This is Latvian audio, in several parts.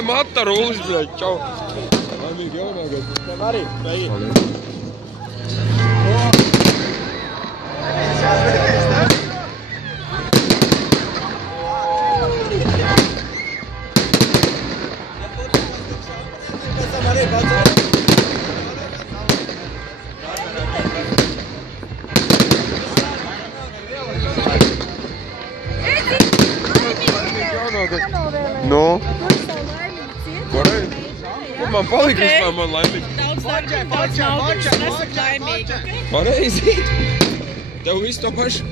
tikai mata rullis, bļaļ, čau. Laimīgi jaunā gada. Tev arī, Regi. Nu? Kur man palika vispār man laimīgi? Daudz naudas, nesaka laimīgi, ok? Pareizi. Tev visu to pašu?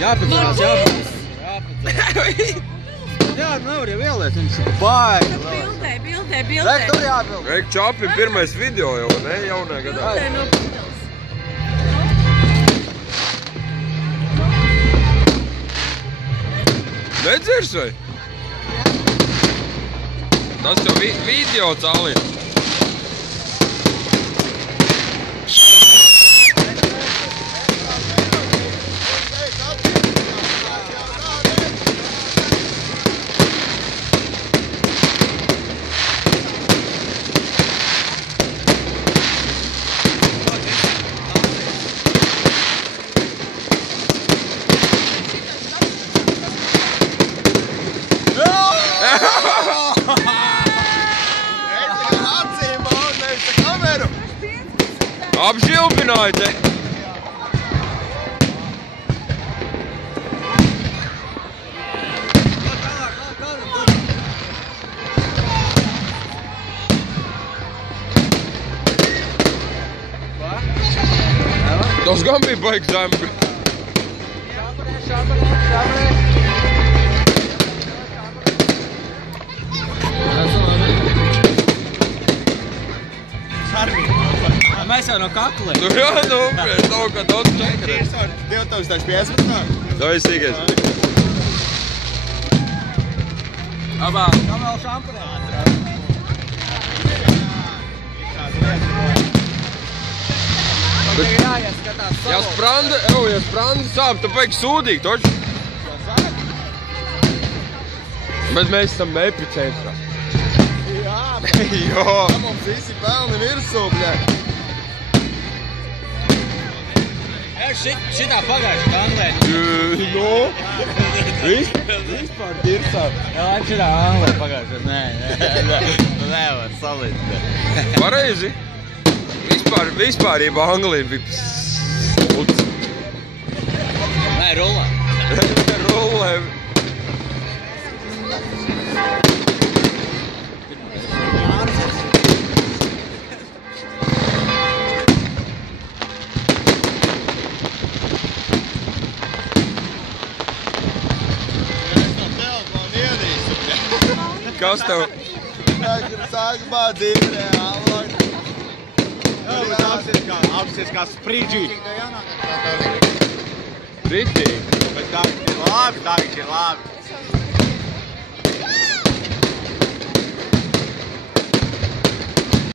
Jāpaturās. Jā, nevar jau ieliet, viņš ir baigi. Bildē. Rek, tur jābild. Reik Čapim pirmais video jau, ne? Jaunā gadā. Bildē no pildels. Nedzers vai? Tas jau video cālīt. Apžilbināji te! Tas gan bija baigi zembi. Mēs jau no kakla. Nu jā, nu, kaut kā daudz čekarēt. 2015. Tā ir sīkais. Abā, kā vēl šampanē? Ja spranda sāp, tu pēc sūdīgi, toči? Bet mēs esam epicētrā. Jā. Mums visi pelni virsū, bļa. Šitā pagājuši Anglē. No? Vispār dirsā. Jā, šitā Anglē pagājuši. Nevar salīt. Pareizi. Vispārībā Anglija bija sūds. Nē, rullā. Rullē. Kas tev? Sākumā divi reāli. Apsies kā sprīdžī. Ritīgi. Bet tā ir labi,